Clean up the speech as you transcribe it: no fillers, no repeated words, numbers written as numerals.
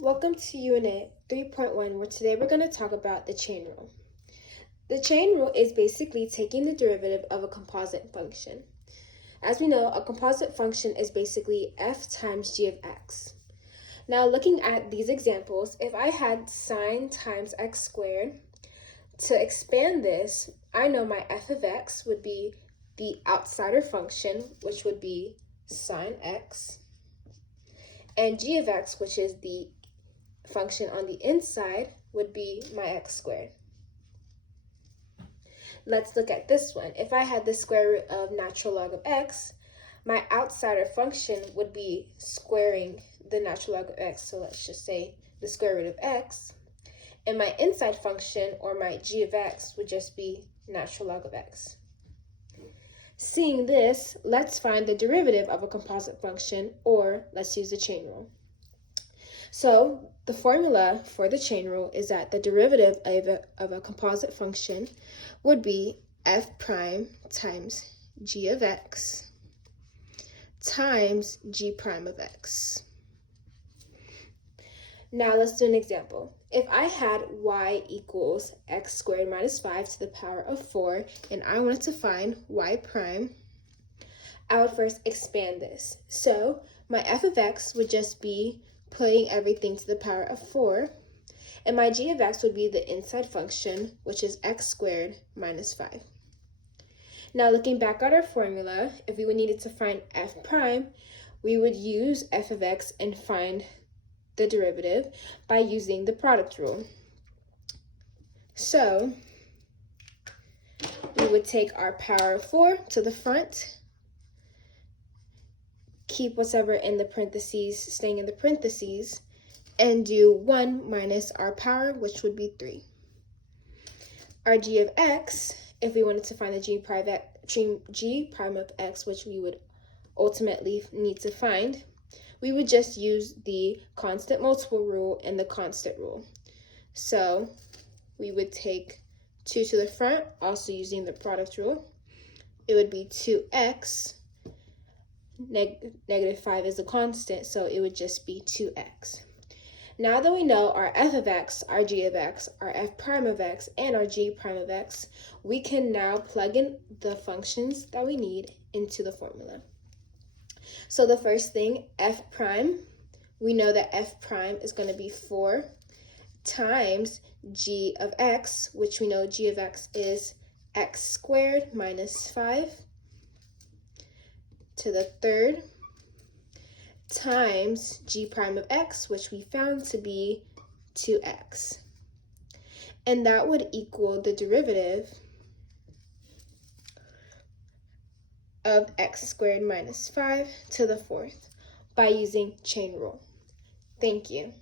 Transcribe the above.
Welcome to Unit 3.1, where today we're going to talk about the chain rule. The chain rule is basically taking the derivative of a composite function. As we know, a composite function is basically f times g of x. Now, looking at these examples, if I had sine times x squared, to expand this, I know my f of x would be the outsider function, which would be sine x, and g of x, which is the function on the inside, would be my x squared. Let's look at this one. If I had the square root of natural log of x, my outsider function would be squaring the natural log of x, so let's just say the square root of x, and my inside function, or my g of x, would just be natural log of x. Seeing this, let's find the derivative of a composite function, or let's use the chain rule. So the formula for the chain rule is that the derivative of a composite function would be f prime times g of x times g prime of x. Now let's do an example. If I had y equals x squared minus 5 to the power of 4, and I wanted to find y prime, I would first expand this. So my f of x would just be putting everything to the power of 4, and my g of x would be the inside function, which is x squared minus 5. Now looking back at our formula, if we needed to find f prime, we would use f of x and find the derivative by using the product rule. So we would take our power of 4 to the front, keep whatever in the parentheses staying in the parentheses, and do 1 minus our power, which would be 3. Our g of x, if we wanted to find the g prime of x, which we would ultimately need to find, we would just use the constant multiple rule and the constant rule. So we would take 2 to the front, also using the product rule. It would be 2x. Negative 5 is a constant, so it would just be 2x. Now that we know our f of x, our g of x, our f prime of x, and our g prime of x, we can now plug in the functions that we need into the formula. So the first thing, f prime, we know that f prime is going to be 4 times g of x, which we know g of x is x squared minus 5 to the third, times g prime of x, which we found to be 2x. And that would equal the derivative of x squared minus 5 to the fourth by using chain rule. Thank you.